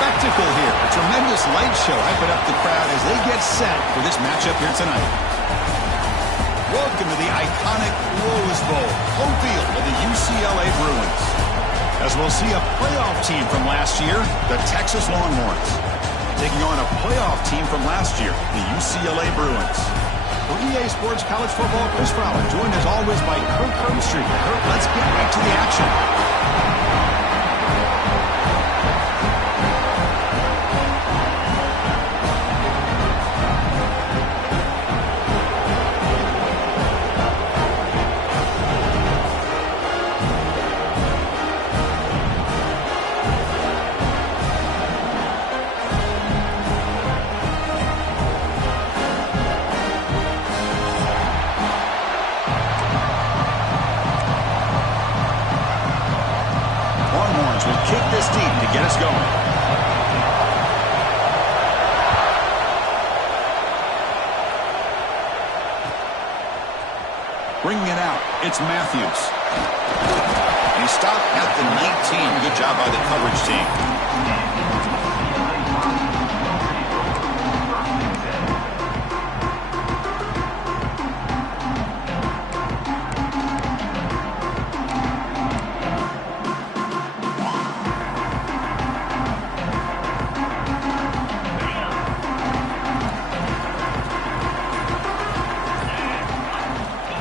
spectacle here. A tremendous light show hyping up the crowd as they get set for this matchup here tonight. Welcome to the iconic Rose Bowl, home field of the UCLA Bruins. As we'll see a playoff team from last year, the Texas Longhorns, taking on a playoff team from last year, the UCLA Bruins. For EA Sports College Football, Chris Fowler, joined as always by Kirk Herbstreit. Kirk, let's get right to the action. Kick this deep to get us going. Bringing it out, it's Matthews. And he stopped at the 19. Good job by the coverage team.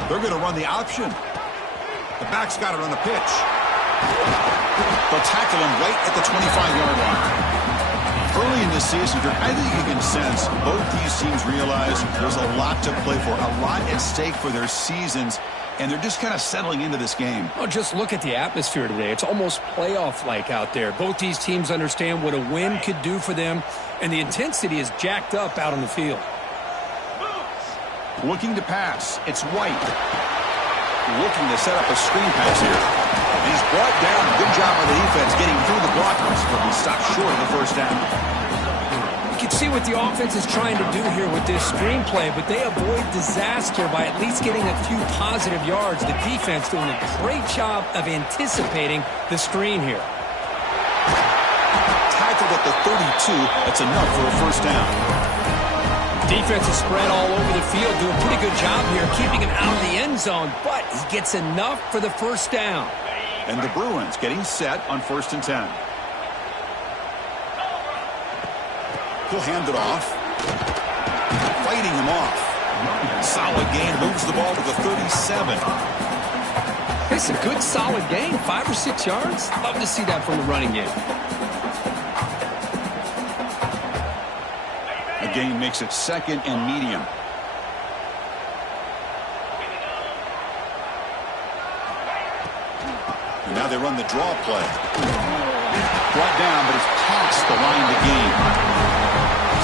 They're going to run the option. The back's got it on the pitch. They'll tackle him right at the 25-yard line. Early in this season, I think you can sense both these teams realize there's a lot to play for, a lot at stake for their seasons, and they're just kind of settling into this game. Oh, just look at the atmosphere today. It's almost playoff-like out there. Both these teams understand what a win could do for them, and the intensity is jacked up out on the field. Looking to pass. It's White. Looking to set up a screen pass here. He's brought down. Good job by the defense getting through the blockers, but he stopped short of the first down. You can see what the offense is trying to do here with this screen play, but they avoid disaster by at least getting a few positive yards. The defense doing a great job of anticipating the screen here. Tackled at the 32. That's enough for a first down. Defense is spread all over the field, doing a pretty good job here, keeping him out of the end zone, but he gets enough for the first down. And the Bruins getting set on 1st and 10. He'll hand it off. Fighting him off. Solid gain, moves the ball to the 37. It's a good solid gain, 5 or 6 yards. Love to see that from the running game. Gain makes it 2nd and medium. And now they run the draw play. Brought down, but it's past the line to gain.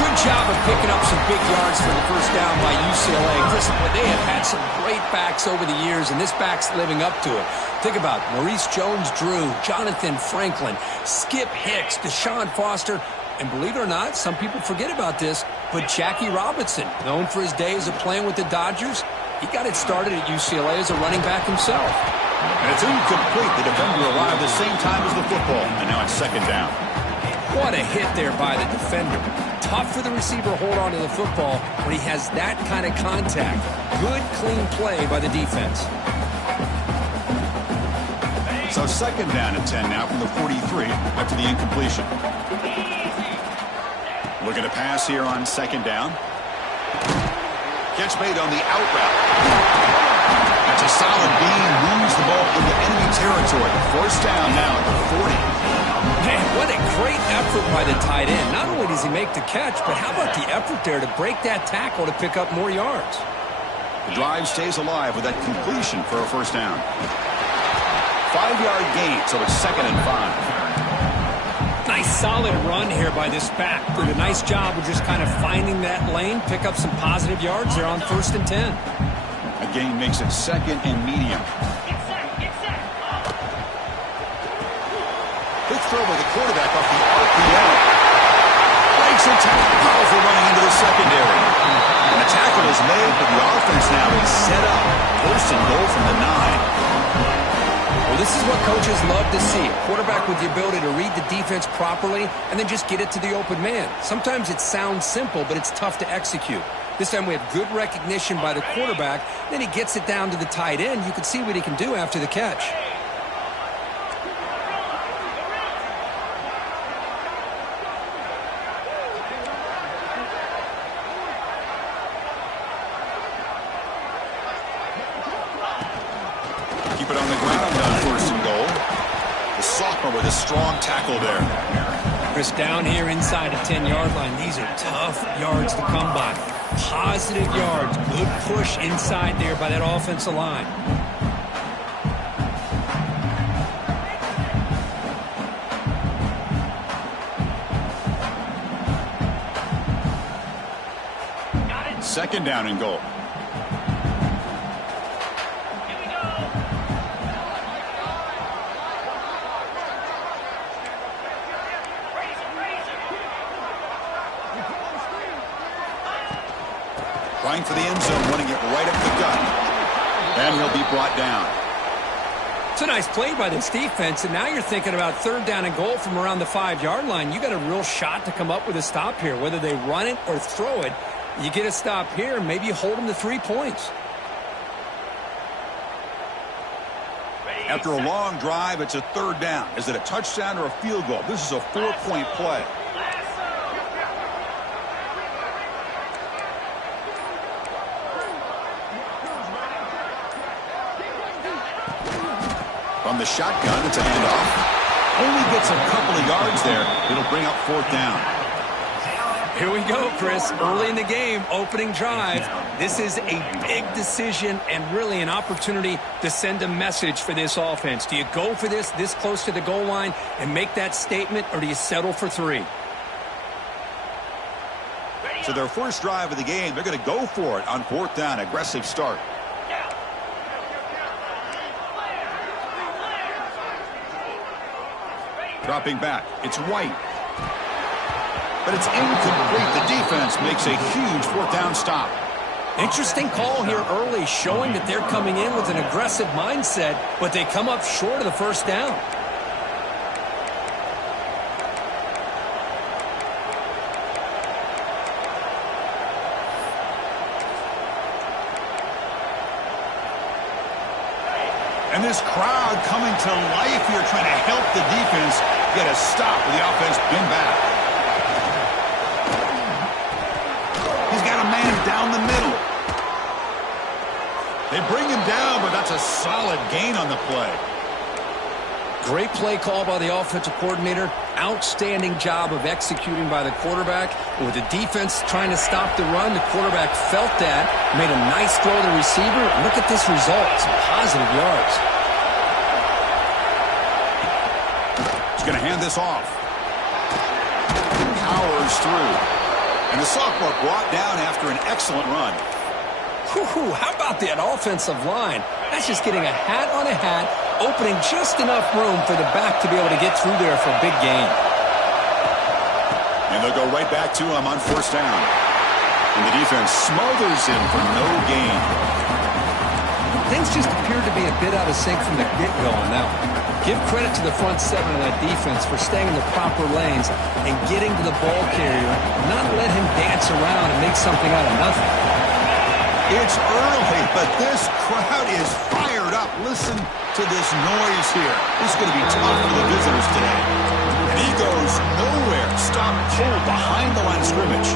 Good job of picking up some big yards for the first down by UCLA. Discipline. They have had some great backs over the years, and this back's living up to it. Think about Maurice Jones-Drew, Jonathan Franklin, Skip Hicks, Deshaun Foster, and believe it or not, some people forget about this, but Jackie Robinson, known for his days of playing with the Dodgers, he got it started at UCLA as a running back himself. And it's incomplete. The defender arrived the same time as the football, and now it's 2nd down. What a hit there by the defender. Tough for the receiver to hold on to the football when he has that kind of contact. Good, clean play by the defense. So 2nd down and 10 now from the 43 after the incompletion. Looking to pass here on 2nd down. Catch made on the out route. That's a solid beam. Moves the ball into enemy territory. 1st down now at the 40. Man, what a great effort by the tight end. Not only does he make the catch, but how about the effort there to break that tackle to pick up more yards? The drive stays alive with that completion for a 1st down. 5-yard gain, so it's 2nd and 5. Nice solid run here by this back. Did a nice job of just kind of finding that lane, pick up some positive yards there on 1st and 10. A gain makes it 2nd and medium. Good throw by the quarterback off the RPO. Breaks a tackle. Powerful running into the secondary. And the tackle is made, but the offense now is set up. 1st and goal from the 9. Well, this is what coaches love to see. A quarterback with the ability to read the defense properly and then just get it to the open man. Sometimes it sounds simple, but it's tough to execute. This time we have good recognition by the quarterback. Then he gets it down to the tight end. You can see what he can do after the catch. Keep it on the ground on 1st and goal. The sophomore with a strong tackle there. Chris, down here inside the 10-yard line, these are tough yards to come by. Positive yards, good push inside there by that offensive line. Second down and goal. Trying for the end zone, running it right up the gut. And he'll be brought down. It's a nice play by this defense, and now you're thinking about 3rd down and goal from around the 5-yard line. You got a real shot to come up with a stop here. Whether they run it or throw it, you get a stop here, maybe you hold them to 3 points. After a long drive, it's a 3rd down. Is it a touchdown or a field goal? This is a 4-point play. From the shotgun, it's a handoff. Only gets a couple of yards there. It'll bring up 4th down. Here we go, Chris. Early in the game, opening drive. This is a big decision and really an opportunity to send a message for this offense. Do you go for this close to the goal line and make that statement, or do you settle for 3? So their first drive of the game, they're going to go for it on 4th down. Aggressive start. Dropping back, it's White. But it's incomplete. The defense makes a huge 4th down stop. Interesting call here early, showing that they're coming in with an aggressive mindset, but they come up short of the 1st down. And this crowd coming to life here, trying to help the defense get a stop with the offense pinned back. He's got a man down the middle. They bring him down, but that's a solid gain on the play. Great play call by the offensive coordinator. Outstanding job of executing by the quarterback. With the defense trying to stop the run, the quarterback felt that, made a nice throw to the receiver. Look at this result. Some positive yards. He's going to hand this off. Powers through. And the sophomore brought down after an excellent run. Whew, how about that offensive line? That's just getting a hat on a hat, opening just enough room for the back to be able to get through there for a big gain. And they'll go right back to him on 1st down. And the defense smothers him for no gain. Things just appeared to be a bit out of sync from the get-go on that one. Give credit to the front 7 of that defense for staying in the proper lanes and getting to the ball carrier, not let him dance around and make something out of nothing. It's early, but this crowd is fired up. Listen to this noise here. This is going to be tough for the visitors today. And he goes nowhere. Stop cold behind the line of scrimmage.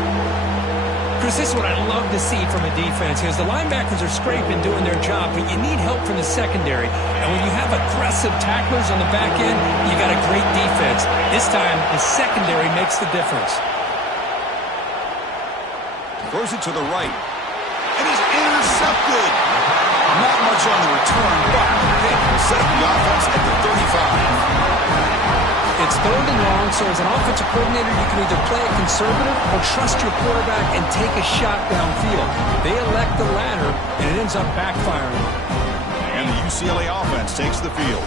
Chris, this is what I love to see from a defense. As the linebackers are scraping, doing their job, but you need help from the secondary. And when you have aggressive tacklers on the back end, you got a great defense. This time, the secondary makes the difference. Throws it to the right. It is intercepted. Not much on the return, but they can set up the offense at the 35. It's 3rd and long, so as an offensive coordinator, you can either play it conservative or trust your quarterback and take a shot downfield. They elect the latter, and it ends up backfiring. And the UCLA offense takes the field.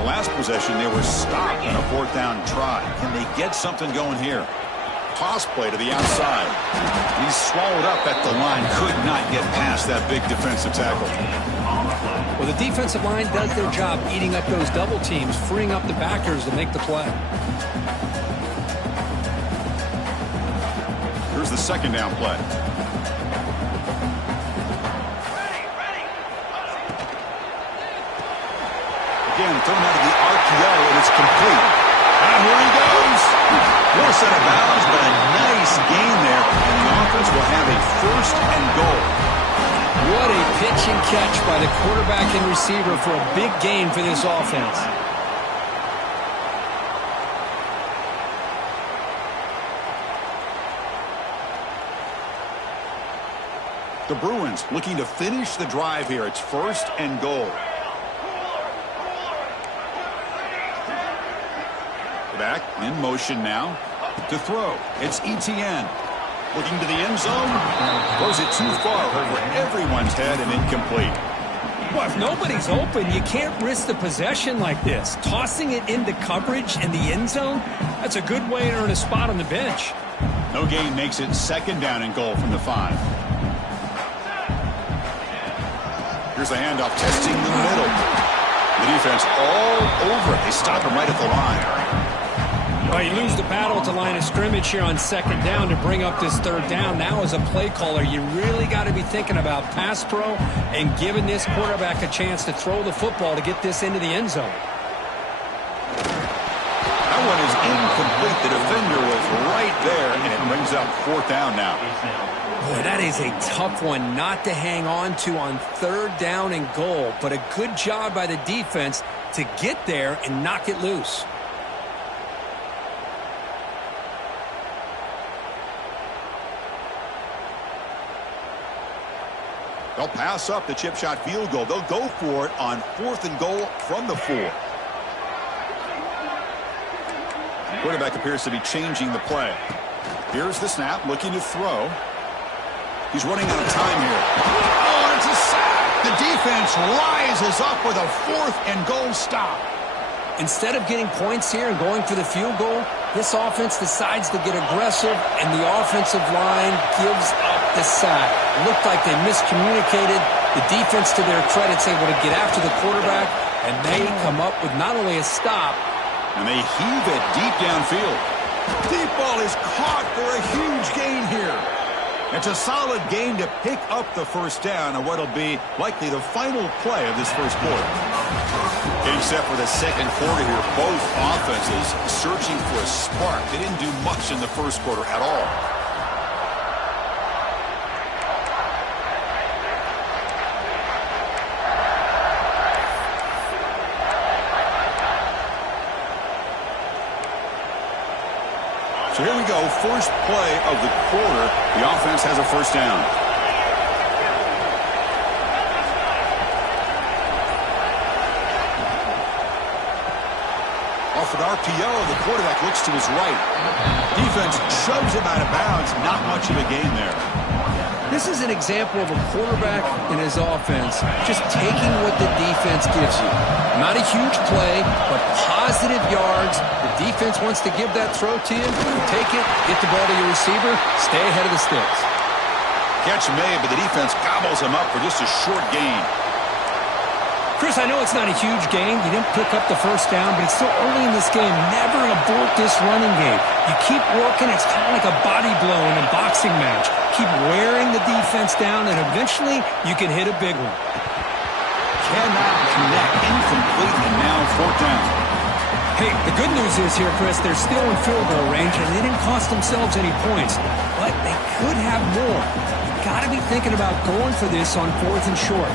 The last possession, they were stopped on a 4th down try. Can they get something going here? Toss play to the outside. He's swallowed up at the line. Could not get past that big defensive tackle. Well, the defensive line does their job eating up those double teams, freeing up the backers to make the play. Here's the second down play. Again, thrown out of the RPO, and it's complete. And here he goes. Force out of bounds, but a nice gain there. And the offense will have a first and goal. What a pitch and catch by the quarterback and receiver for a big gain for this offense. The Bruins looking to finish the drive here. It's first and goal. Back in motion now to throw. It's Etienne. Looking to the end zone. Throws it too far over everyone's head and incomplete. Well, if nobody's open, you can't risk the possession like this. Tossing it into coverage in the end zone, that's a good way to earn a spot on the bench. No gain makes it second down and goal from the 5. Here's the handoff, testing the middle. The defense all over it. They stop him right at the line. Well, you lose the battle at the line of scrimmage here on second down to bring up this third down. Now, as a play caller, you really got to be thinking about pass pro and giving this quarterback a chance to throw the football to get this into the end zone. That one is incomplete. The defender was right there, and it brings up fourth down now. Boy, that is a tough one not to hang on to on third down and goal, but a good job by the defense to get there and knock it loose. They'll pass up the chip shot field goal. They'll go for it on fourth and goal from the 4. Quarterback appears to be changing the play. Here's the snap, looking to throw. He's running out of time here. Oh, it's a sack. The defense rises up with a fourth and goal stop. Instead of getting points here and going for the field goal, this offense decides to get aggressive, and the offensive line gives up the sack. It looked like they miscommunicated. The defense, to their credit, is able to get after the quarterback, and they come up with not only a stop, and they heave it deep downfield. Deep ball is caught for a huge gain here. It's a solid gain to pick up the first down on what will be likely the final play of this first quarter. Getting set for the second quarter here. Both offenses searching for a spark. They didn't do much in the first quarter at all. So here we go, first play of the quarter. The offense has a first down. Off an RPO, the quarterback looks to his right. Defense shoves him out of bounds. Not much of a gain there. This is an example of a quarterback and his offense just taking what the defense gives you. Not a huge play, but positive yards. The defense wants to give that throw to you. Take it, get the ball to your receiver, stay ahead of the sticks. Catch made, but the defense gobbles him up for just a short gain. Chris, I know it's not a huge gain. You didn't pick up the first down, but it's still early in this game. Never abort this running game. You keep working. It's kind of like a body blow in a boxing match. Keep wearing the defense down, and eventually you can hit a big one. Cannot connect. Incomplete, and now fourth down. Hey, the good news is here, Chris, they're still in field goal range, and they didn't cost themselves any points. But they could have more. You've got to be thinking about going for this on fourth and short.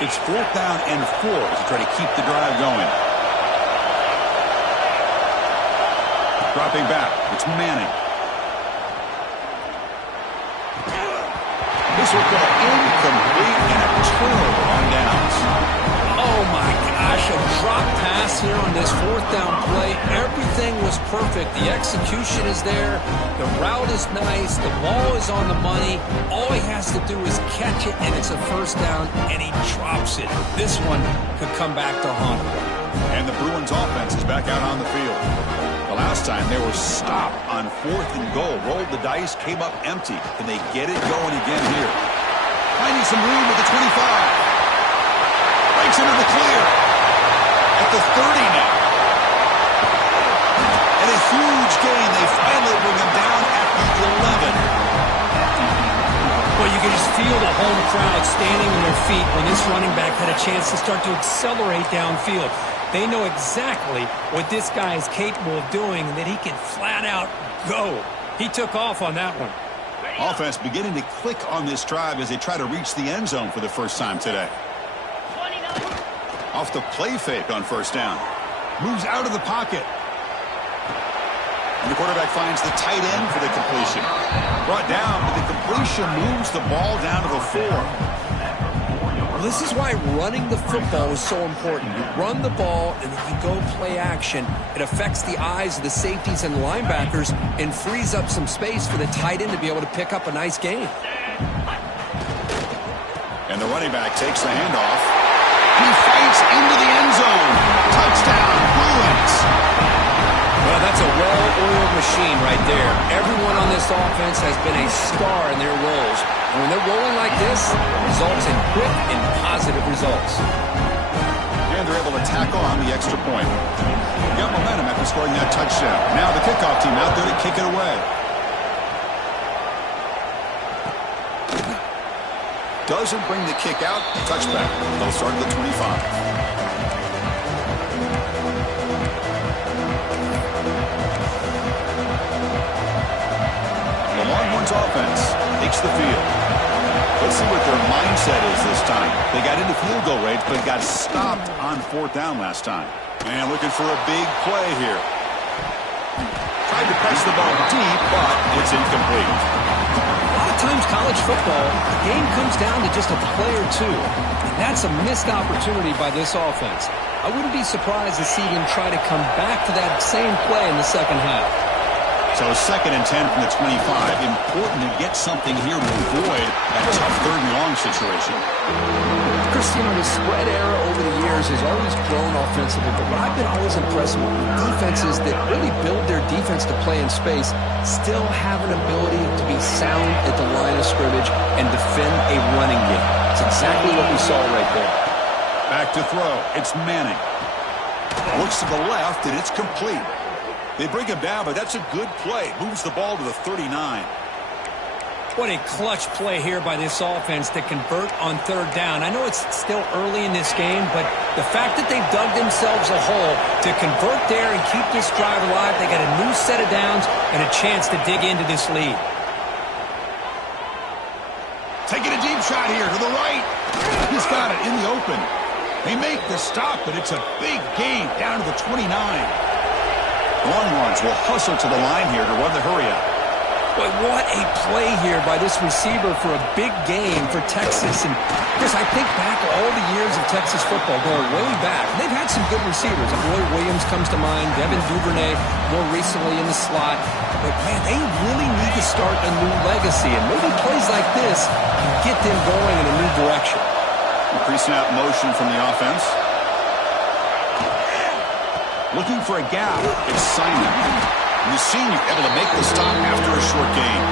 It's fourth down and 4 to try to keep the drive going. Dropping back. It's Manning. This will go incomplete and a turnover on downs. Oh, my gosh. a drop pass here on this fourth down play. Everything was perfect. The execution is there. The route is nice. The ball is on the money. All he has to do is catch it, and it's a first down, and he drops it. This one could come back to haunt him. And the Bruins offense is back out on the field. The last time they were stopped on 4th and goal. Rolled the dice, came up empty. Can they get it going again here? Finding some room with the 25. Breaks into the clear. At the 30 now. And a huge gain. They finally bring him down at the 11. Well, you can just feel the home crowd standing on their feet when this running back had a chance to start to accelerate downfield. They know exactly what this guy is capable of doing and that he can flat out go. He took off on that one. Offense beginning to click on this drive as they try to reach the end zone for the first time today. Off the play fake on first down. Moves out of the pocket. And the quarterback finds the tight end for the completion. Brought down, but the completion moves the ball down to the 4. This is why running the football is so important. You run the ball, and then you go play action. It affects the eyes of the safeties and the linebackers and frees up some space for the tight end to be able to pick up a nice gain. And the running back takes the handoff. He fights into the end zone. Touchdown, Bruins. Well, that's a well-oiled machine right there. Everyone on this offense has been a star in their roles. And when they're rolling like this, it results in quick and positive results. And they're able to tack on the extra point. Got momentum after scoring that touchdown. Now the kickoff team out there to kick it away. Doesn't bring the kick out. Touchback. They'll start at the 25. Longhorns offense takes the field. Let's see what their mindset is this time. They got into field goal range, but got stopped on 4th down last time. And looking for a big play here. Tried to press the ball deep, but it's incomplete. A lot of times college football, the game comes down to just a play or two. And that's a missed opportunity by this offense. I wouldn't be surprised to see them try to come back to that same play in the second half. So 2nd and 10 from the 25. Important to get something here to avoid that tough 3rd and long situation. Christian, the spread era over the years has always grown offensively, but what I've been always impressed with defenses that really build their defense to play in space still have an ability to be sound at the line of scrimmage and defend a running game. It's exactly what we saw right there. Back to throw. It's Manning. Looks to the left, and it's complete. They bring him down, but that's a good play. Moves the ball to the 39. What a clutch play here by this offense to convert on 3rd down. I know it's still early in this game, but the fact that they've dug themselves a hole to convert there and keep this drive alive, they got a new set of downs and a chance to dig into this lead. Taking a deep shot here to the right. He's got it in the open. They make the stop, but it's a big gain down to the 29. Longhorns will hustle to the line here to run the hurry-up. But what a play here by this receiver for a big game for Texas. And Chris, I think back all the years of Texas football going way back. They've had some good receivers. Roy Williams comes to mind, Devin Duvernay more recently in the slot. But, man, they really need to start a new legacy. And maybe plays like this can get them going in a new direction. Pre-snap motion from the offense. Looking for a gap. It's Simon. And the senior able to make the stop after a short gain.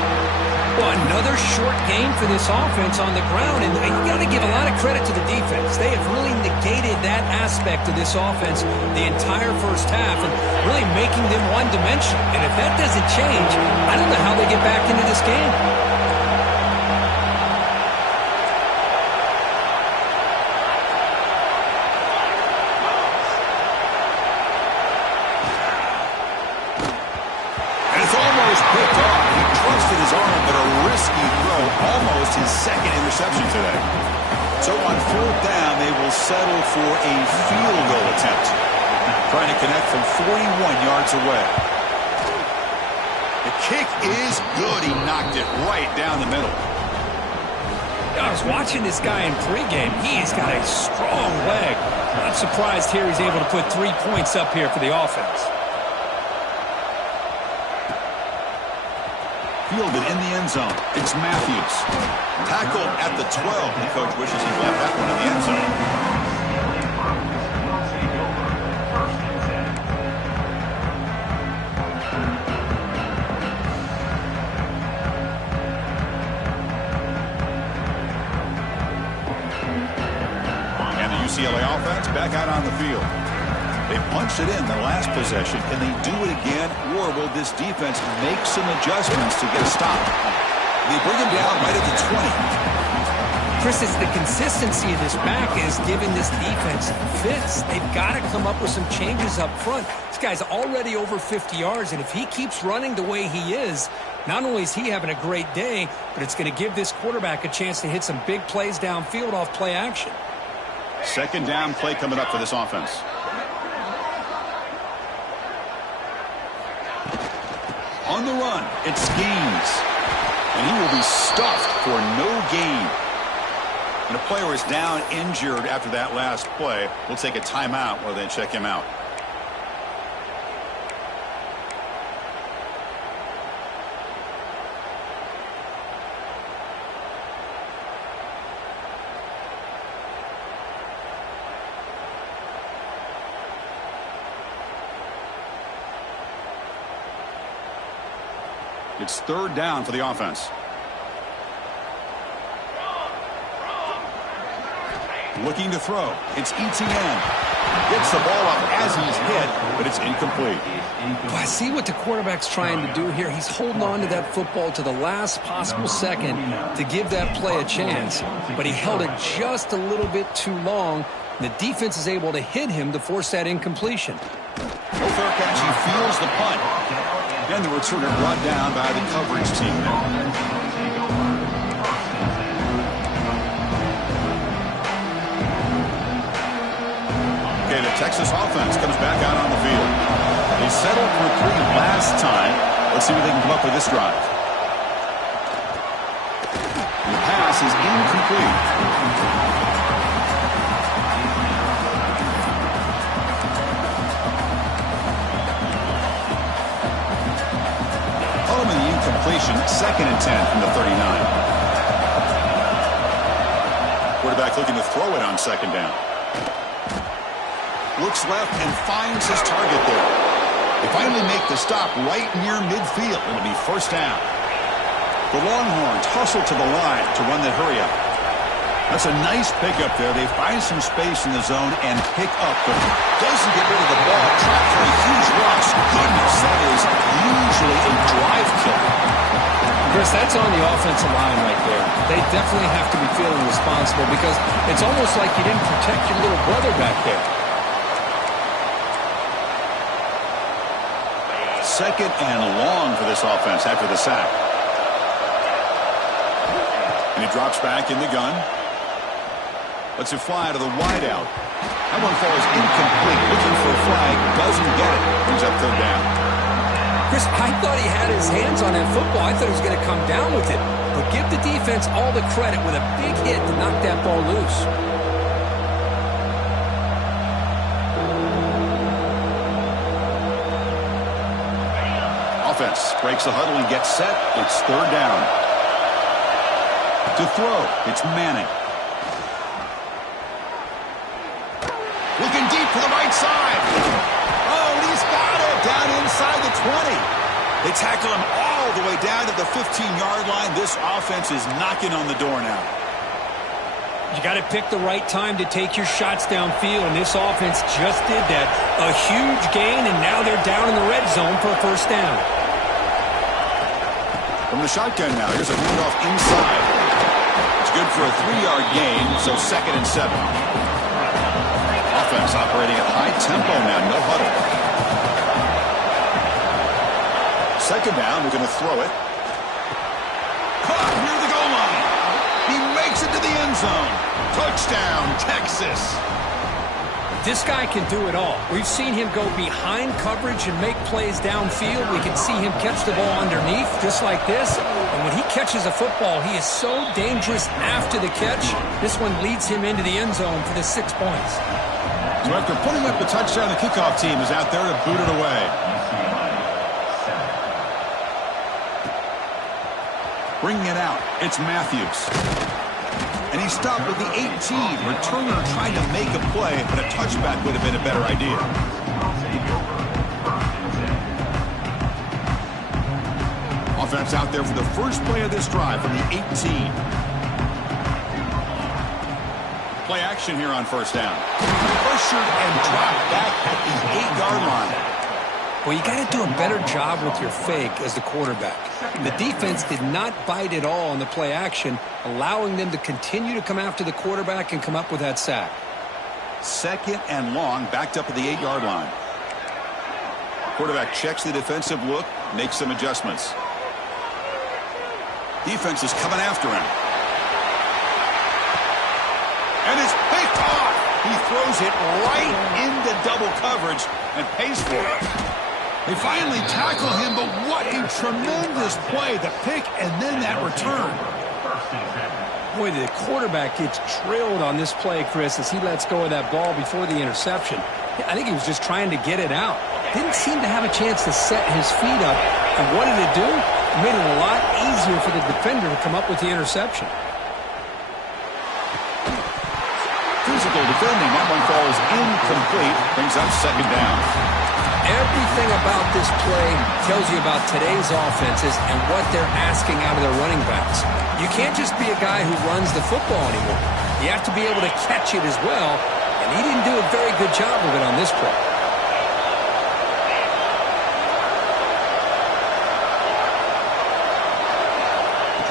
Well, another short gain for this offense on the ground. And you got to give a lot of credit to the defense. They have really negated that aspect of this offense the entire first half and really making them one-dimensional. And if that doesn't change, I don't know how they get back into this game. Picked off. He trusted his arm, but a risky throw. Almost his 2nd interception today. So on 4th down, they will settle for a field goal attempt. Trying to connect from 41 yards away. The kick is good. He knocked it right down the middle. I was watching this guy in pregame. He's got a strong leg. Not surprised here he's able to put 3 points up here for the offense. Fielded in the end zone. It's Matthews. Tackled at the 12. The coach wishes he left that one in the end zone. And the UCLA offense back out on the field. They punched it in their last possession. Can they do it again, or will this defense make some adjustments to get a stop? They bring him down right at the 20. Chris, it's the consistency of this back is giving this defense fits. They've got to come up with some changes up front. This guy's already over 50 yards, and if he keeps running the way he is, not only is he having a great day, but it's going to give this quarterback a chance to hit some big plays downfield off play action. Second down play coming up for this offense. On the run, it's Gaines. And he will be stuffed for no gain. And a player is down injured after that last play. We'll take a timeout while they check him out. It's third down for the offense. Looking to throw. It's Etienne. Gets the ball up as he's hit, but it's incomplete. I see what the quarterback's trying to do here. He's holding on to that football to the last possible second to give that play a chance, but he held it just a little bit too long. The defense is able to hit him to force that incompletion. No fair catch. He feels the punt. And the returner brought down by the coverage team. Okay, the Texas offense comes back out on the field. They settled for 3 last time. Let's see what they can come up with this drive. The pass is incomplete. Completion, 2nd and 10 from the 39. Quarterback looking to throw it on 2nd down. Looks left and finds his target there. They finally make the stop right near midfield. It'll be 1st down. The Longhorns hustle to the line to run the hurry up. That's a nice pickup there. They find some space in the zone and pick up, but doesn't get rid of the ball. Trapped for a huge loss. Goodness, that is usually a drive killer. Chris, that's on the offensive line right there. They definitely have to be feeling responsible because it's almost like you didn't protect your little brother back there. 2nd and long for this offense after the sack. And he drops back in the gun. Lets it fly to the wideout. That one falls incomplete. Looking for a flag. Doesn't get it. Brings up 3rd down. Chris, I thought he had his hands on that football. I thought he was going to come down with it. But give the defense all the credit with a big hit to knock that ball loose. Offense breaks the huddle and gets set. It's 3rd down. To throw, it's Manning. Looking deep to the right side. Oh, and he's got it down inside the 20. They tackle him all the way down to the 15-yard line. This offense is knocking on the door now. You got to pick the right time to take your shots downfield, and this offense just did that. A huge gain, and now they're down in the red zone for a 1st down. From the shotgun now, here's a handoff inside. It's good for a 3-yard gain, so 2nd and 7. Offense operating at high tempo now, no huddle. 2nd down, we're going to throw it. Caught near the goal line. He makes it to the end zone. Touchdown, Texas. This guy can do it all. We've seen him go behind coverage and make plays downfield. We can see him catch the ball underneath just like this. And when he catches a football, he is so dangerous after the catch. This one leads him into the end zone for the 6 points. So after putting up the touchdown, the kickoff team is out there to boot it away. Bringing it out, it's Matthews. And he stopped with the 18. Returner trying to make a play, but a touchback would have been a better idea. Offense out there for the first play of this drive from the 18. Play action here on first down. Pressured and dropped back at the 8-yard line. Well, you got to do a better job with your fake as the quarterback. The defense did not bite at all on the play action, allowing them to continue to come after the quarterback and come up with that sack. Second and long, backed up at the 8-yard line. Quarterback checks the defensive look, makes some adjustments. Defense is coming after him. And it's picked off. He throws it right into double coverage and pays for it. They finally tackle him, but what a tremendous play. The pick and then that return. Boy, the quarterback gets drilled on this play, Chris, as he lets go of that ball before the interception. I think he was just trying to get it out. Didn't seem to have a chance to set his feet up. And what did it do? It made it a lot easier for the defender to come up with the interception. Physical defending. That one falls incomplete. Brings up second down. Everything about this play tells you about today's offenses and what they're asking out of their running backs. You can't just be a guy who runs the football anymore. You have to be able to catch it as well, and he didn't do a very good job of it on this play.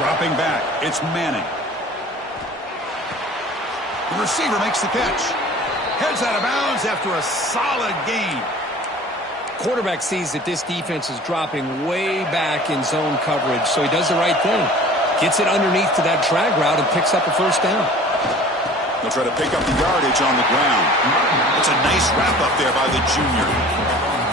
Dropping back, it's Manning. The receiver makes the catch. Heads out of bounds after a solid gain. Quarterback sees that this defense is dropping way back in zone coverage, so he does the right thing. Gets it underneath to that drag route and picks up a first down. They'll try to pick up the yardage on the ground. It's a nice wrap-up there by the junior.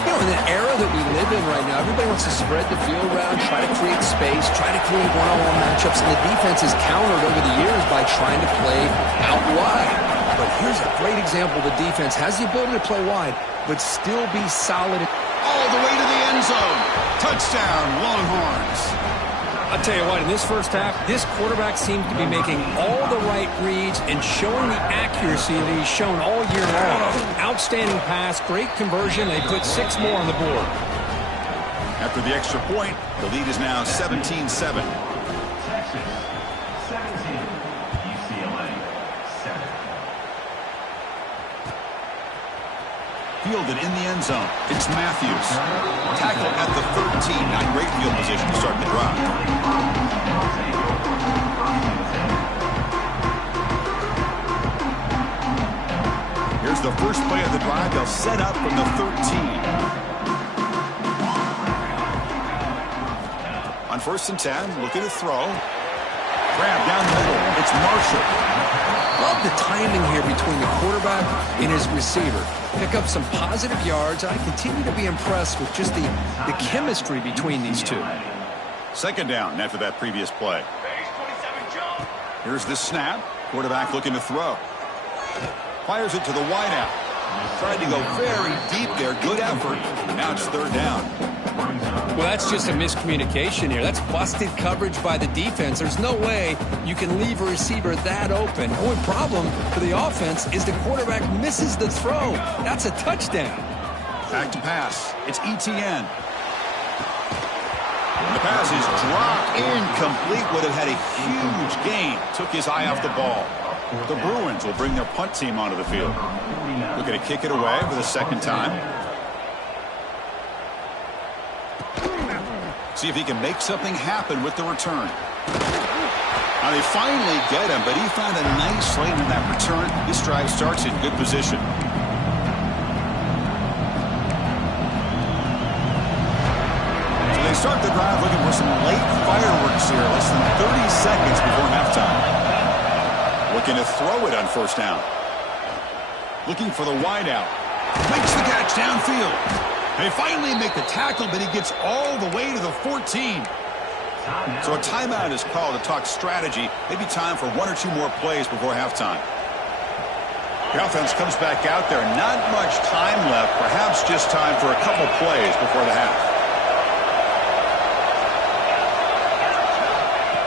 You know, in the era that we live in right now, everybody wants to spread the field around, try to create space, try to create one-on-one matchups, and the defense is countered over the years by trying to play out wide. But here's a great example. The defense has the ability to play wide, but still be solid. All the way to the end zone. Touchdown, Longhorns. I'll tell you what, in this first half, this quarterback seems to be making all the right reads and showing the accuracy that he's shown all year long. Outstanding pass, great conversion. They put 6 more on the board. After the extra point, the lead is now 17-7. Fielded in the end zone. It's Matthews. Tackle at the 13. Not great field position to start the drive. Here's the first play of the drive. They'll set up from the 13. On 1st and 10, looking to throw. Grab down the middle. It's Marshall. Love the timing here between the quarterback and his receiver. Pick up some positive yards, and I continue to be impressed with just the chemistry between these two. Second down after that previous play. Here's the snap. Quarterback looking to throw. Fires it to the wideout. Tried to go very deep there. Good effort. Now it's 3rd down. Well, that's just a miscommunication here. That's busted coverage by the defense. There's no way you can leave a receiver that open. The only problem for the offense is the quarterback misses the throw. That's a touchdown. Back to pass. It's ETN. The pass is dropped. Incomplete. Would have had a huge gain. Took his eye off the ball. The Bruins will bring their punt team onto the field. Looking to kick it away for the second time. See if he can make something happen with the return. Now they finally get him, but he found a nice lane in that return. This drive starts in good position. So they start the drive looking for some late fireworks here. Less than 30 seconds before halftime. Looking to throw it on 1st down. Looking for the wideout. Makes the catch downfield. They finally make the tackle, but he gets all the way to the 14. So a timeout is called to talk strategy. Maybe time for one or two more plays before halftime. The offense comes back out there. Not much time left. Perhaps just time for a couple plays before the half.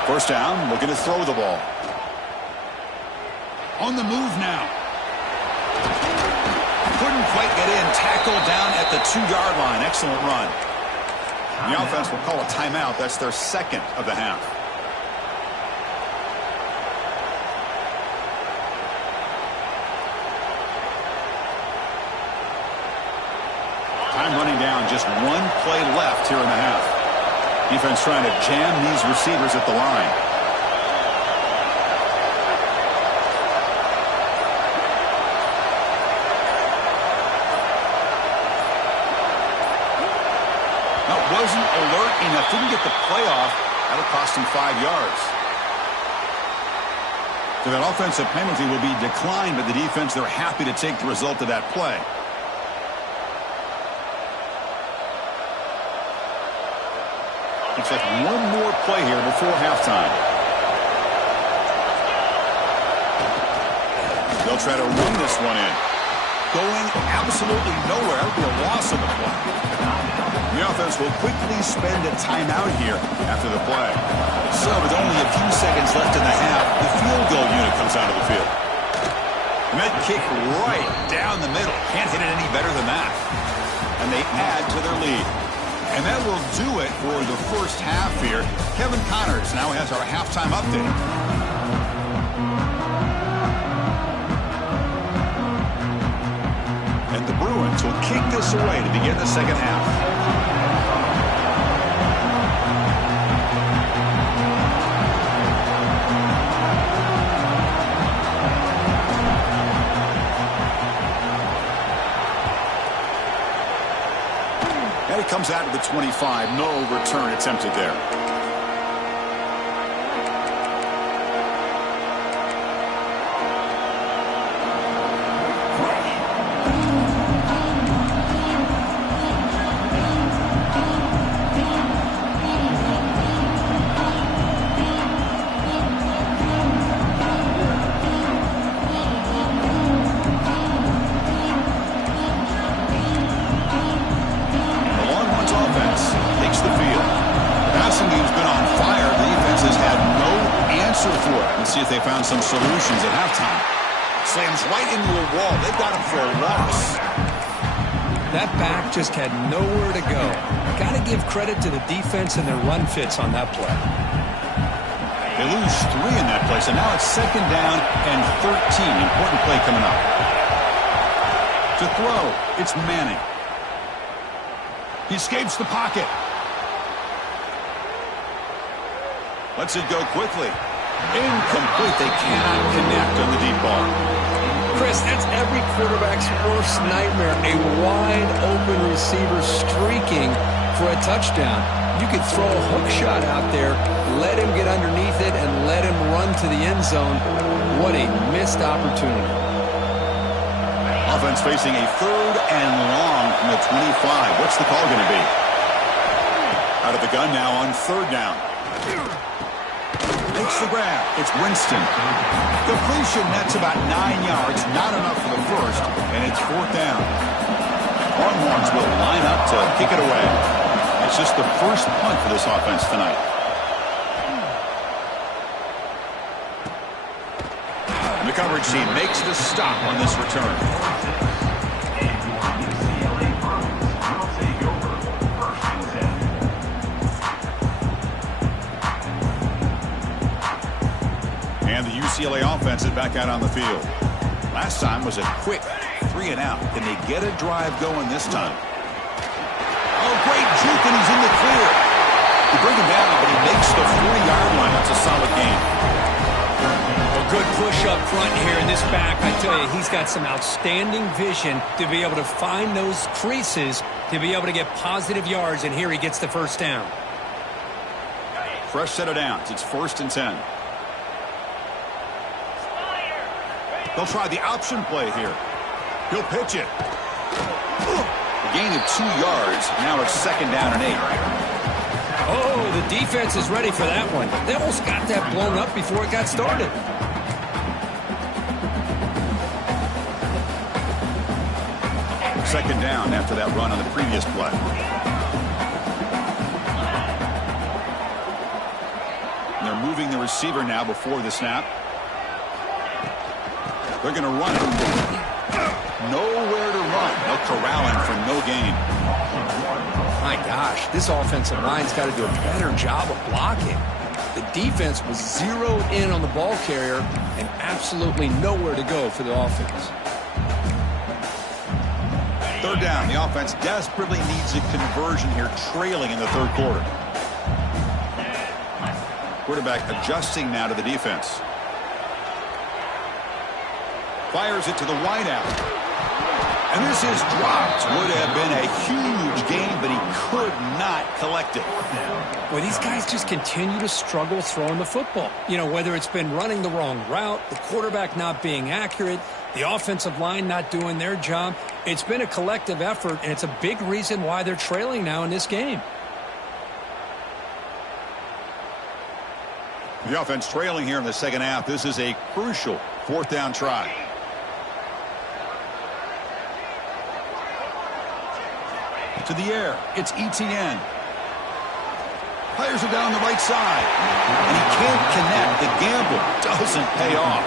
First down, looking to throw the ball. On the move now. Couldn't quite get in. Tackled down at the 2-yard line. Excellent run. The offense will call a timeout. That's their second of the half. Time running down. Just one play left here in the half. Defense trying to jam these receivers at the line. Now, wasn't alert enough. Didn't get the play off. That'll cost him 5 yards. So that offensive penalty will be declined by the defense. They're happy to take the result of that play. Looks like one more play here before halftime. They'll try to run this one in. Going absolutely nowhere. That'll be a loss of the play. The offense will quickly spend a timeout here after the play. So with only a few seconds left in the half, the field goal unit comes out of the field. And that kick right down the middle. Can't hit it any better than that. And they add to their lead. And that will do it for the first half here. Kevin Connors now has our halftime update. And the Bruins will kick this away to begin the second half. And it comes out to the 25. No return attempted there. See if they found some solutions at halftime. Slams right into a wall. They've got him for a loss. That back just had nowhere to go. Got to give credit to the defense and their run fits on that play. They lose 3 in that play, so now it's second down and 13. Important play coming up. To throw, it's Manning. He escapes the pocket. Lets it go quickly. Incomplete. They cannot connect on the deep ball. Chris, that's every quarterback's worst nightmare. A wide-open receiver streaking for a touchdown. You could throw a hook shot out there, let him get underneath it, and let him run to the end zone. What a missed opportunity. Offense facing a 3rd and long from the 25. What's the call going to be? Out of the gun now on 3rd down. Makes the grab. It's Winston. Completion nets about 9 yards. Not enough for the first, and it's 4th down. Longhorns will line up to kick it away. It's just the first punt for this offense tonight. And the coverage team makes the stop on this return. And the UCLA offense is back out on the field. Last time was a quick 3 and out. Can they get a drive going this time? Oh, great juke, and he's in the clear. They bring him down, but he makes the 3-yard line. That's a solid game. A good push up front here in this back. I tell you, he's got some outstanding vision to be able to find those creases, to be able to get positive yards, and here he gets the first down. Fresh set of downs. It's 1st and 10. They'll try the option play here. He'll pitch it. A gain of 2 yards. Now it's 2nd down and 8. Oh, the defense is ready for that one. They almost got that blown up before it got started. Second down after that run on the previous play. And they're moving the receiver now before the snap. They're going to run it. Nowhere to run. They'll corral him for no gain. My gosh, this offensive line's got to do a better job of blocking. The defense was zeroed in on the ball carrier and absolutely nowhere to go for the offense. Third down. The offense desperately needs a conversion here, trailing in the third quarter. Quarterback adjusting now to the defense. Fires it to the wideout. And this is dropped. Would have been a huge gain, but he could not collect it. Well, these guys just continue to struggle throwing the football. You know, whether it's been running the wrong route, the quarterback not being accurate, the offensive line not doing their job. It's been a collective effort, and it's a big reason why they're trailing now in this game. The offense trailing here in the second half. This is a crucial fourth down try. To the air. It's ETN. Fires it down the right side. And he can't connect. The gamble doesn't pay off.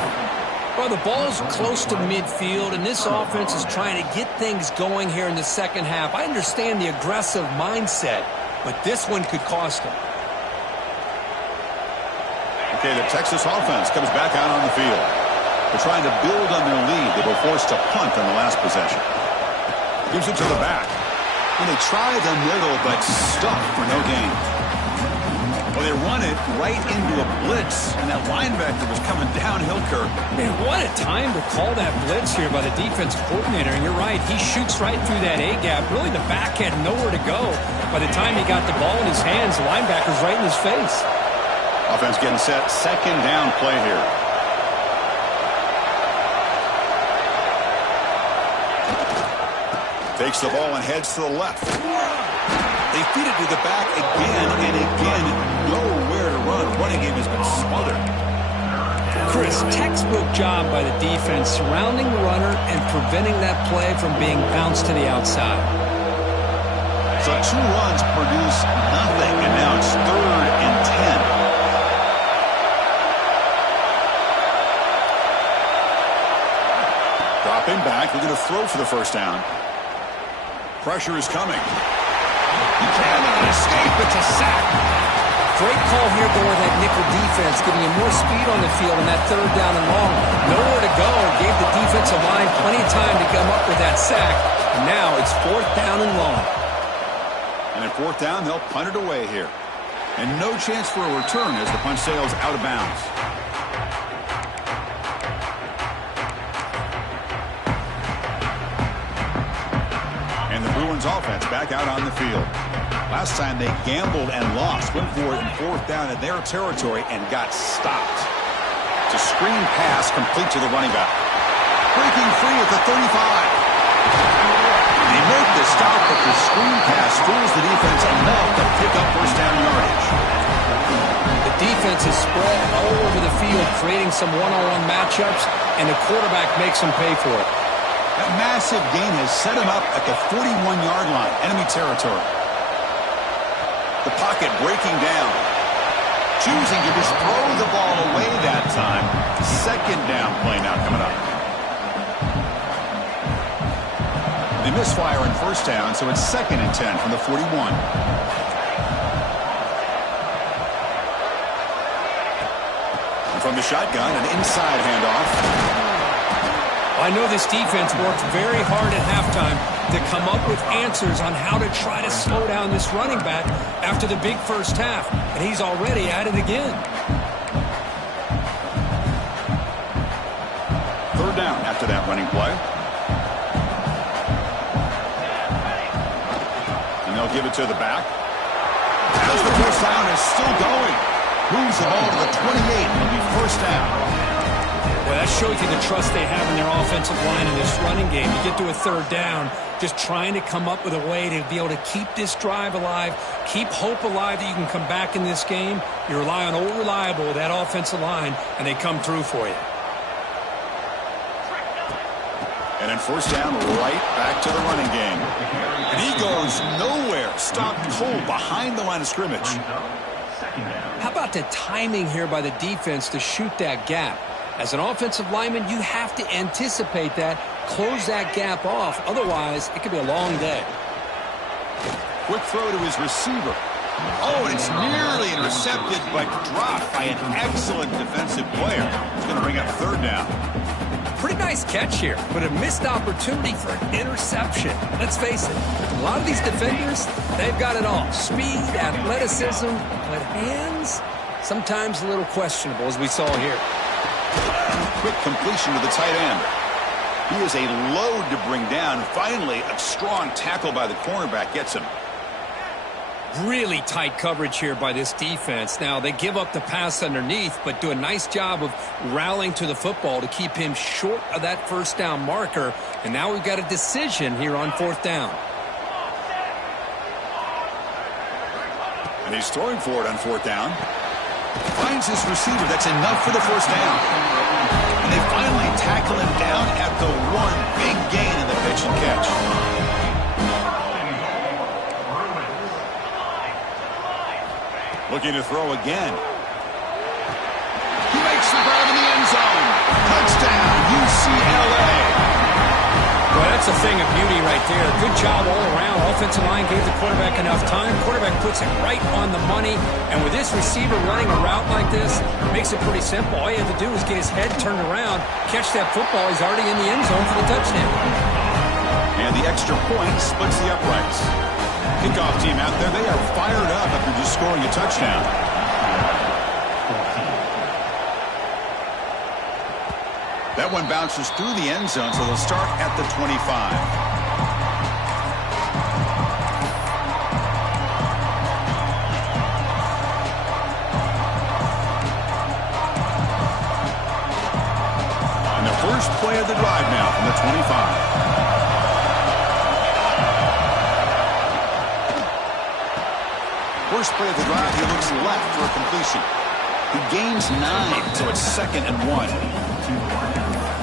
Well, the ball's close to midfield, and this offense is trying to get things going here in the second half. I understand the aggressive mindset, but this one could cost them. Okay, the Texas offense comes back out on the field. They're trying to build on their lead. They were forced to punt on the last possession. Gives it to the back. And they try the middle, but stuck for no gain. Well, they run it right into a blitz, and that linebacker was coming downhill, Kirk. Man, what a time to call that blitz here by the defensive coordinator. And you're right, he shoots right through that A-gap. Really, the back had nowhere to go. By the time he got the ball in his hands, the linebacker's right in his face. Offense getting set. Second down play here. Takes the ball and heads to the left. They feed it to the back again and again. Nowhere to run. Running game has been smothered. Chris, textbook job by the defense surrounding the runner and preventing that play from being bounced to the outside. So 2 runs produce nothing, and now it's 3rd and 10. Dropping back. They're going to throw for the first down. Pressure is coming. He cannot escape. It's a sack. Great call here going with that nickel defense, giving you more speed on the field in that third down and long. Nowhere to go. Gave the defensive line plenty of time to come up with that sack. And now it's 4th down and long. And at 4th down, they'll punt it away here. And no chance for a return as the punt sails out of bounds. And the Bruins offense back out on the field. Last time they gambled and lost. Went for it in 4th down in their territory and got stopped. It's a screen pass complete to the running back. Breaking free at the 35. They make the stop, but the screen pass fools the defense enough to pick up first down yardage. The defense is spread all over the field, creating some one-on-one matchups, and the quarterback makes them pay for it. That massive gain has set him up at the 41-yard line, enemy territory. The pocket breaking down. Choosing to just throw the ball away that time. Second down play now coming up. They misfire in first down, so it's 2nd and 10 from the 41. And from the shotgun, an inside handoff. I know this defense worked very hard at halftime to come up with answers on how to try to slow down this running back after the big first half, and he's already at it again. 3rd down after that running play. And they'll give it to the back. As the first down is still going. Moves the ball to the 28. It'll be first down. Well, that shows you the trust they have in their offensive line in this running game. You get to a third down, just trying to come up with a way to be able to keep this drive alive, keep hope alive that you can come back in this game. You rely on old reliable, that offensive line, and they come through for you. And then first down, right back to the running game. And he goes nowhere. Stopped cold behind the line of scrimmage. How about the timing here by the defense to shoot that gap? As an offensive lineman, you have to anticipate that, close that gap off. Otherwise, it could be a long day. Quick throw to his receiver. Oh, and it's nearly intercepted, but dropped by an excellent defensive player. It's going to bring up third down. Pretty nice catch here, but a missed opportunity for an interception. Let's face it, a lot of these defenders, they've got it all. Speed, athleticism, but hands, sometimes a little questionable, as we saw here. Quick completion to the tight end. He is a load to bring down. Finally, a strong tackle by the cornerback gets him. Really tight coverage here by this defense. Now, they give up the pass underneath, but do a nice job of rallying to the football to keep him short of that first down marker. And now we've got a decision here on fourth down. And he's throwing for it on fourth down. Finds his receiver. That's enough for the first down. And they finally tackle him down at the one. Big gain in the pitch and catch. Looking to throw again. He makes the grab in the end zone. Touchdown, UCLA. Well, that's a thing of beauty right there. Good job all around. Offensive line gave the quarterback enough time. Quarterback puts it right on the money. And with this receiver running a route like this, it makes it pretty simple. All you have to do is get his head turned around, catch that football. He's already in the end zone for the touchdown. And the extra point splits the uprights. Kickoff team out there, they are fired up after just scoring a touchdown. That one bounces through the end zone, so they'll start at the 25. And the first play of the drive now from the 25. First play of the drive, he looks left for a completion. He gains 9, so it's 2nd and 1.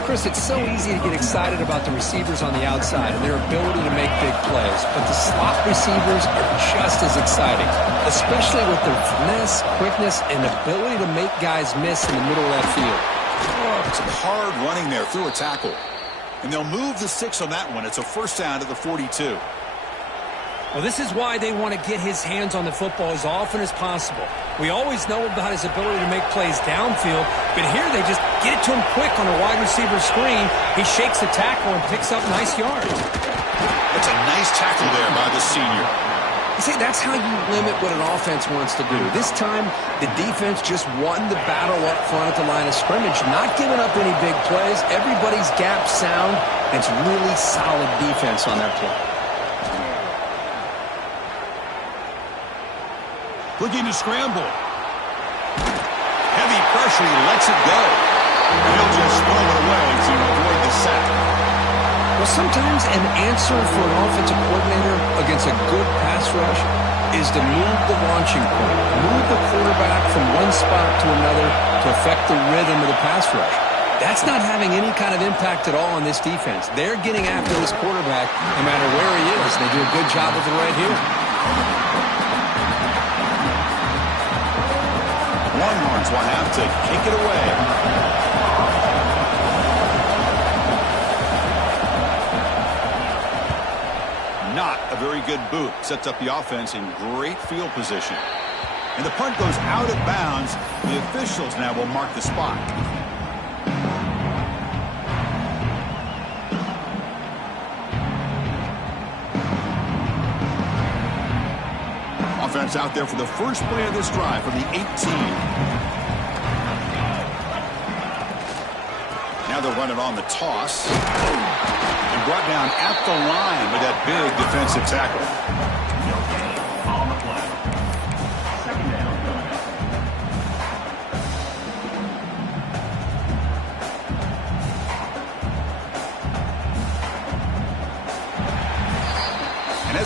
Chris, it's so easy to get excited about the receivers on the outside and their ability to make big plays, but the slot receivers are just as exciting, especially with their finesse, quickness, and ability to make guys miss in the middle of that field. Oh, some hard running there through a tackle. And they'll move the 6 on that one. It's a first down to the 42. Well, this is why they want to get his hands on the football as often as possible. We always know about his ability to make plays downfield, but here they just get it to him quick on a wide receiver screen. He shakes the tackle and picks up nice yards. That's a nice tackle there by the senior. You see, that's how you limit what an offense wants to do. This time, the defense just won the battle up front at the line of scrimmage, not giving up any big plays. Everybody's gap sound, and it's really solid defense on that play. Looking to scramble. Heavy pressure, he lets it go. And he'll just throw it away to avoid the sack. Well, sometimes an answer for an offensive coordinator against a good pass rush is to move the launching point, move the quarterback from one spot to another to affect the rhythm of the pass rush. That's not having any kind of impact at all on this defense. They're getting after this quarterback no matter where he is. They do a good job with it right here. Longhorns will have to kick it away. Not a very good boot. Sets up the offense in great field position. And the punt goes out of bounds. The officials now will mark the spot. Offense out there for the first play of this drive from the 18. Now they're running on the toss. And brought down at the line with that big defensive tackle.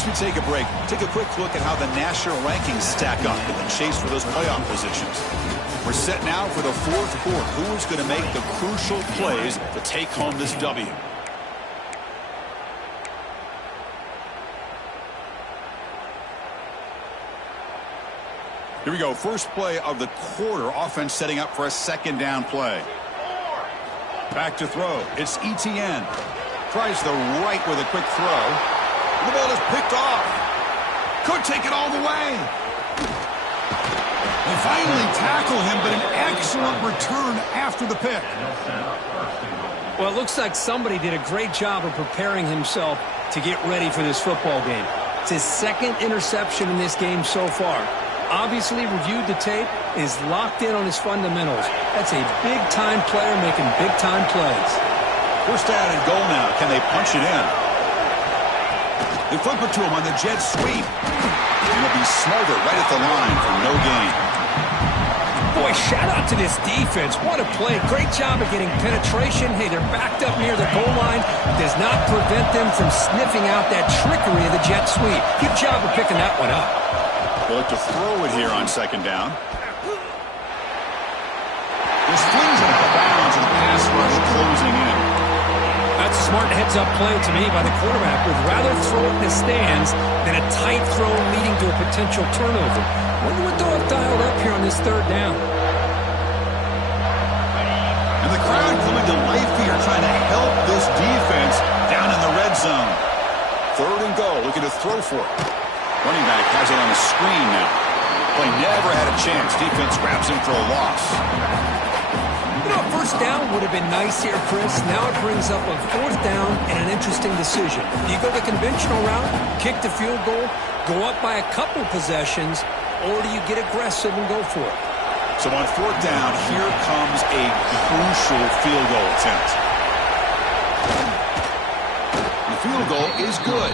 As we take a break, take a quick look at how the national rankings stack up in the chase for those playoff positions. We're set now for the fourth quarter. Who is going to make the crucial plays to take home this W? Here we go. First play of the quarter. Offense setting up for a second down play. Back to throw. It's Etienne. Tries the right with a quick throw. The ball is picked off. Could take it all the way. They finally tackle him, but an excellent return after the pick. Well, it looks like somebody did a great job of preparing himself to get ready for this football game. It's his second interception in this game so far. Obviously reviewed the tape, is locked in on his fundamentals. That's a big-time player making big-time plays. First down and goal now. Can they punch it in? They flip it to him on the jet sweep. And he'll be smothered right at the line for no gain. Boy, shout out to this defense. What a play. Great job of getting penetration. Hey, they're backed up near the goal line. Does not prevent them from sniffing out that trickery of the jet sweep. Good job of picking that one up. They'll look to throw it here on second down. This flings it out of bounds and pass rush closing in. That's a smart heads-up play to me by the quarterback. Would rather throw it in the stands than a tight throw leading to a potential turnover. Wonder what they'll have dialed up here on this third down. And the crowd coming to life here, trying to help this defense down in the red zone. Third and goal, looking to throw for it. Running back has it on the screen now. Play never had a chance. Defense grabs him for a loss. You know, first down would have been nice here, Chris. Now it brings up a fourth down and an interesting decision. Do you go the conventional route, kick the field goal, go up by a couple possessions, or do you get aggressive and go for it? So on fourth down, here comes a crucial field goal attempt. The field goal is good.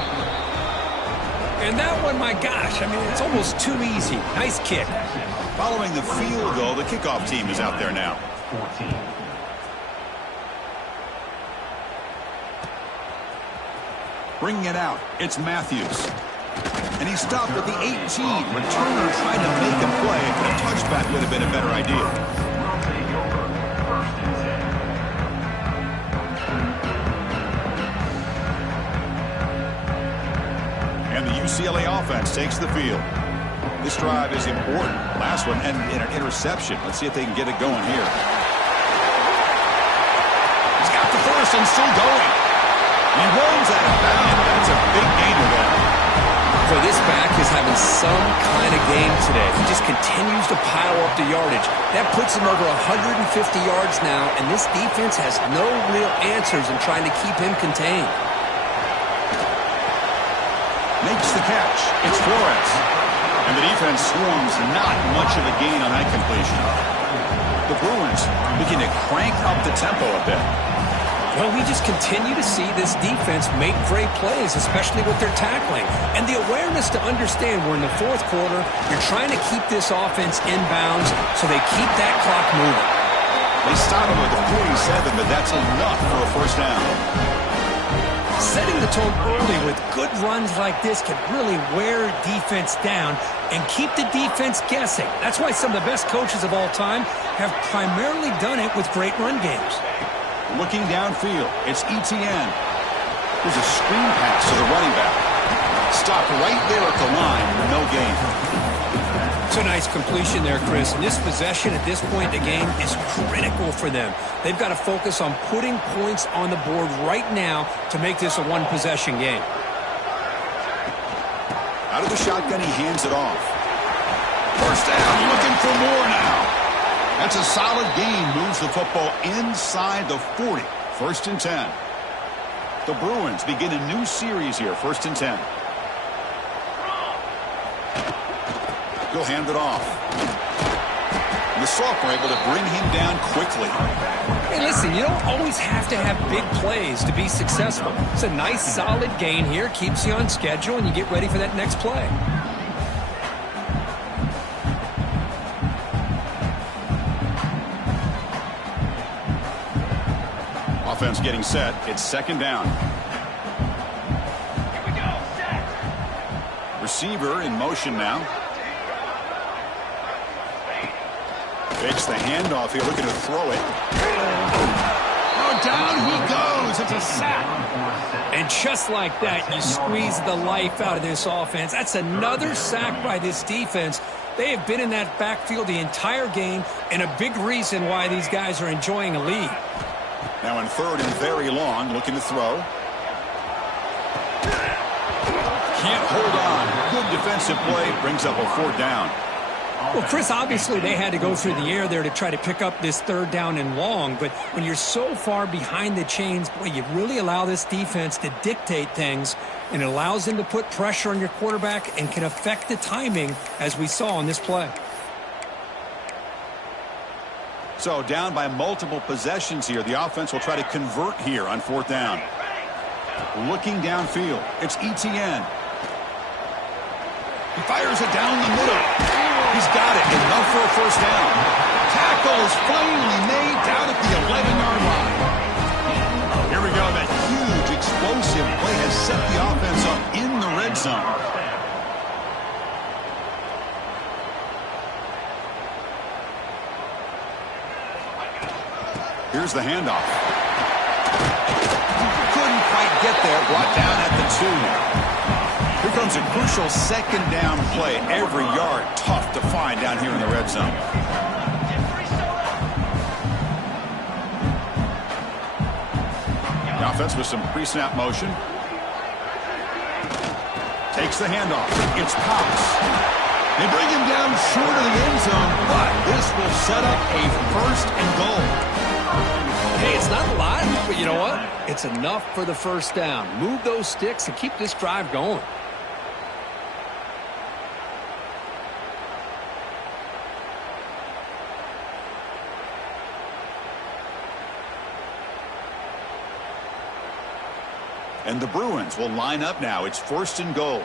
And that one, my gosh, I mean, it's almost too easy. Nice kick. Following the field goal, the kickoff team is out there now. 14. Bringing it out, it's Matthews. And he stopped at the 18. Returner trying to make a play, but a touchback would have been a better idea. And the UCLA offense takes the field. This drive is important. Last one and an interception. Let's see if they can get it going here. He's got the first and still going. He rolls out of bounds. That's a big gain of that. For this back is having some kind of game today. He just continues to pile up the yardage. That puts him over 150 yards now, and this defense has no real answers in trying to keep him contained. Makes the catch. It's Flores. And the defense swarms not much of a gain on that completion. The Bruins looking to crank up the tempo a bit. Well, we just continue to see this defense make great plays, especially with their tackling. And the awareness to understand we're in the fourth quarter, you're trying to keep this offense in bounds so they keep that clock moving. They stop him with the 47, but that's enough for a first down. Setting the tone early with good runs like this can really wear defense down and keep the defense guessing. That's why some of the best coaches of all time have primarily done it with great run games. Looking downfield, it's Etienne. There's a screen pass to the running back. Stopped right there at the line, no gain. It's a nice completion there, Chris. And this possession at this point in the game is critical for them. They've got to focus on putting points on the board right now to make this a one-possession game. Out of the shotgun, he hands it off. First down, looking for more now. That's a solid gain, moves the football inside the 40. First and 10. The Bruins begin a new series here, first and 10. He'll hand it off. And the Sophomore able to bring him down quickly. Hey, listen, you don't always have to have big plays to be successful. It's a nice, solid gain here, keeps you on schedule, and you get ready for that next play. Offense getting set. It's second down. Here we go. Set. receiver in motion now. Fakes the handoff here, looking to throw it. Oh, down he goes. It's a sack. And just like that, you squeeze the life out of this offense. That's another sack by this defense. They have been in that backfield the entire game, and a big reason why these guys are enjoying a lead. Now in third and very long, looking to throw. Can't hold on. Good defensive play, brings up a 4th down. Well, Chris, obviously they had to go through the air there to try to pick up this 3rd down and long, but when you're so far behind the chains, boy, you really allow this defense to dictate things, and it allows them to put pressure on your quarterback and can affect the timing, as we saw on this play. So down by multiple possessions here. The offense will try to convert here on 4th down. Looking downfield, it's ETN. He fires it down the middle. He's got it. Enough for a 1st down. Tackle is finally made down at the 11-yard line. Here we go. That huge explosive play has set the offense up in the red zone. Here's the handoff. Couldn't quite get there. Brought down at the 2. Here comes a crucial 2nd down play. Every yard tough to find down here in the red zone. The offense with some pre-snap motion. Takes the handoff. It's Pops. They bring him down short of the end zone, but this will set up a 1st and goal. Hey, it's not a lot, but you know what? It's enough for the 1st down. Move those sticks and keep this drive going. And the Bruins will line up now. It's 1st and goal.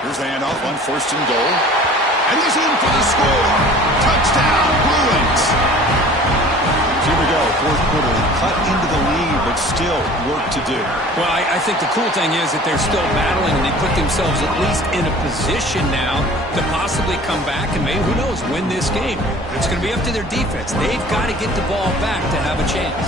Here's the handoff on 1st and goal. And he's in for the score. Touchdown, Bruins. Here we go, 4th quarter. Cut into the lead, but still work to do. Well, I think the cool thing is that they're still battling, and they put themselves at least in a position now to possibly come back and maybe, who knows, win this game. But it's going to be up to their defense. They've got to get the ball back to have a chance.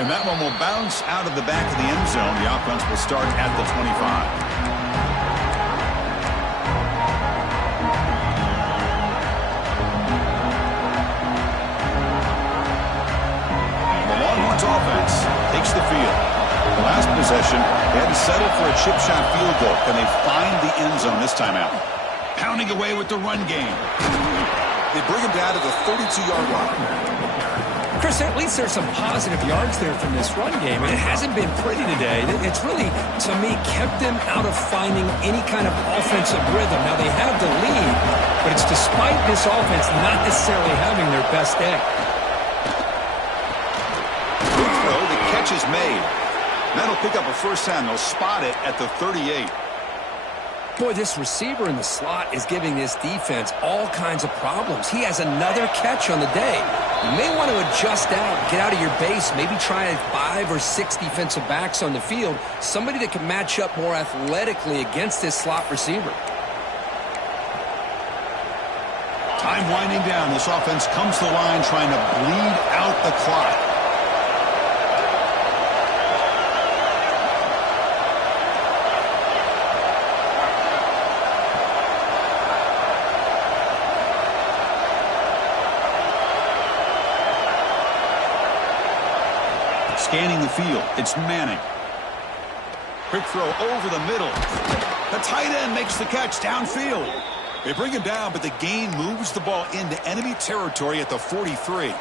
And that one will bounce out of the back of the end zone. The offense will start at the 25. Offense takes the field. The last possession, they had to settle for a chip shot field goal. Can they find the end zone this time out? Pounding away with the run game. They bring him down to the 32-yard line. Chris, at least there's some positive yards there from this run game. It hasn't been pretty today. It's really, to me, kept them out of finding any kind of offensive rhythm. Now, they have the lead, but it's despite this offense not necessarily having their best day. Is made. That'll pick up a 1st down. They'll spot it at the 38. Boy, this receiver in the slot is giving this defense all kinds of problems. He has another catch on the day. You may want to adjust out, get out of your base, maybe try 5 or 6 defensive backs on the field, somebody that can match up more athletically against this slot receiver. Time winding down. This offense comes to the line trying to bleed out the clock. Scanning the field, it's Manning. Quick throw over the middle. The tight end makes the catch downfield. They bring him down, but the gain moves the ball into enemy territory at the 43.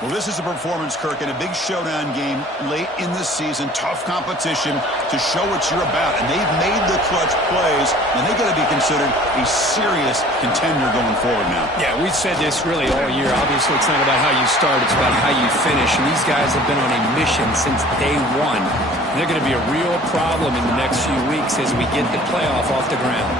Well, this is a performance, Kirk, in a big showdown game late in the season. Tough competition to show what you're about. And they've made the clutch plays, and they've got to be considered a serious contender going forward now. Yeah, we've said this really all year. Obviously, it's not about how you start. It's about how you finish. And these guys have been on a mission since day one. And they're going to be a real problem in the next few weeks as we get the playoff off the ground.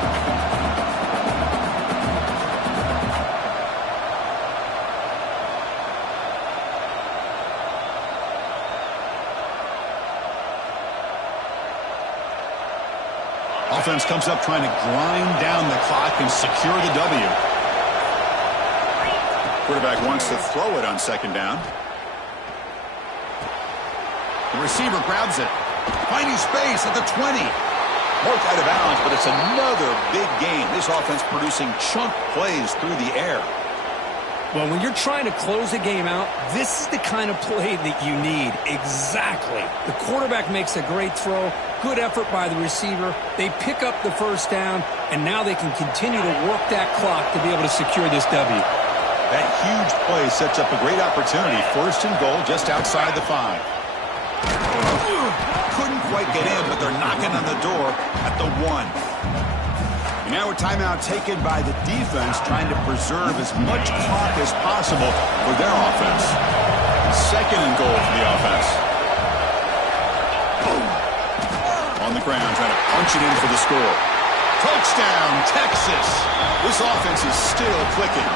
Offense comes up trying to grind down the clock and secure the W. Quarterback wants to throw it on second down. The receiver grabs it. Finding space at the 20. Marked out of bounds, but it's another big gain. This offense producing chunk plays through the air. Well, when you're trying to close a game out, this is the kind of play that you need. Exactly. The quarterback makes a great throw. Good effort by the receiver. They pick up the first down, and now they can continue to work that clock to be able to secure this W. That huge play sets up a great opportunity. First and goal just outside the 5. Couldn't quite get in, but they're knocking on the door at the 1. And now a timeout taken by the defense, trying to preserve as much clock as possible for their offense. Second and goal for the offense. On the ground, trying to punch it in for the score. Touchdown, Texas. This offense is still clicking.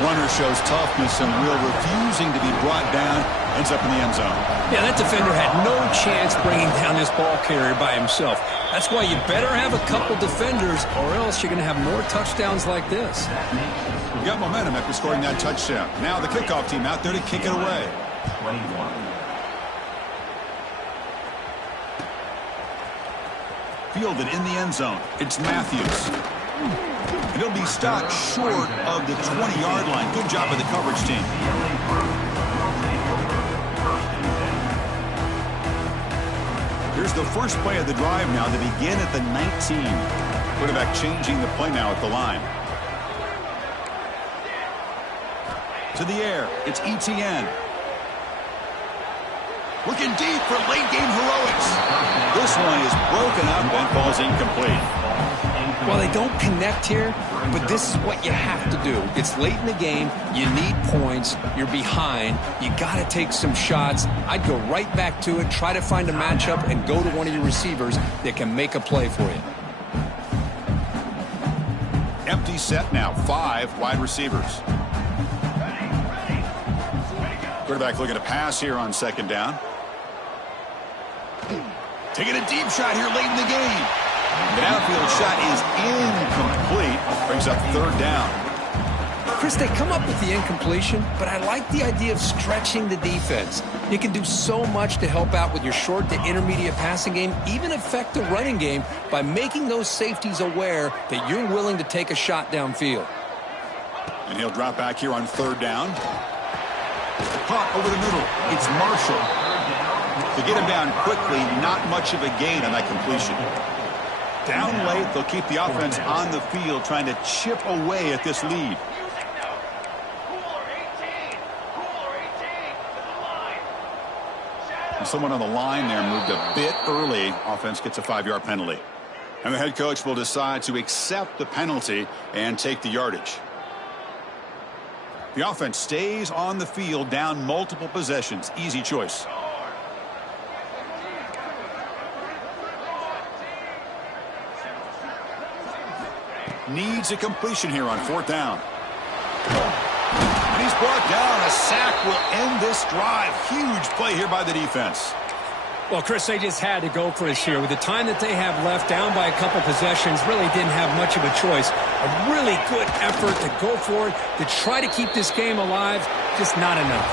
Runner shows toughness and will, refusing to be brought down. Ends up in the end zone. Yeah, that defender had no chance bringing down this ball carrier by himself. That's why you better have a couple defenders, or else you're going to have more touchdowns like this. You got momentum after scoring that touchdown. Now the kickoff team out there to kick it away. 21. Fielded in the end zone. It's Matthews. It'll be stopped short of the 20-yard line. Good job by the coverage team. Here's the first play of the drive now. They begin at the 19. Quarterback changing the play now at the line. To the air. It's ETN. Looking deep for late-game heroics. This one is broken up and falls incomplete. Well, they don't connect here, but this is what you have to do. It's late in the game. You need points. You're behind. You got to take some shots. I'd go right back to it, try to find a matchup, and go to one of your receivers that can make a play for you. Empty set now. 5 wide receivers. Quarterback looking to pass here on second down. Taking a deep shot here late in the game. The outfield shot is incomplete. Brings up third down. Chris, they come up with the incompletion, but I like the idea of stretching the defense. You can do so much to help out with your short to intermediate passing game, even affect the running game by making those safeties aware that you're willing to take a shot downfield. And he'll drop back here on third down. Caught over the middle. It's Marshall. To get him down quickly, not much of a gain on that completion. Down late, they'll keep the offense on the field, trying to chip away at this lead. And someone on the line there moved a bit early. Offense gets a 5-yard penalty. And the head coach will decide to accept the penalty and take the yardage. The offense stays on the field, down multiple possessions. Easy choice. Needs a completion here on fourth down. And he's brought down. A sack will end this drive. Huge play here by the defense. Well, Chris, they just had to go for us here. With the time that they have left, down by a couple possessions, really didn't have much of a choice. A really good effort to go for it, to try to keep this game alive, just not enough.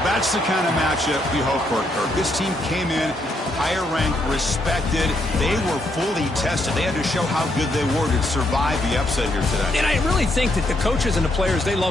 That's the kind of matchup we hope for, Kirk. This team came in higher ranked, respected. They were fully tested. They had to show how good they were to survive the upset here today. And I really think that the coaches and the players, they love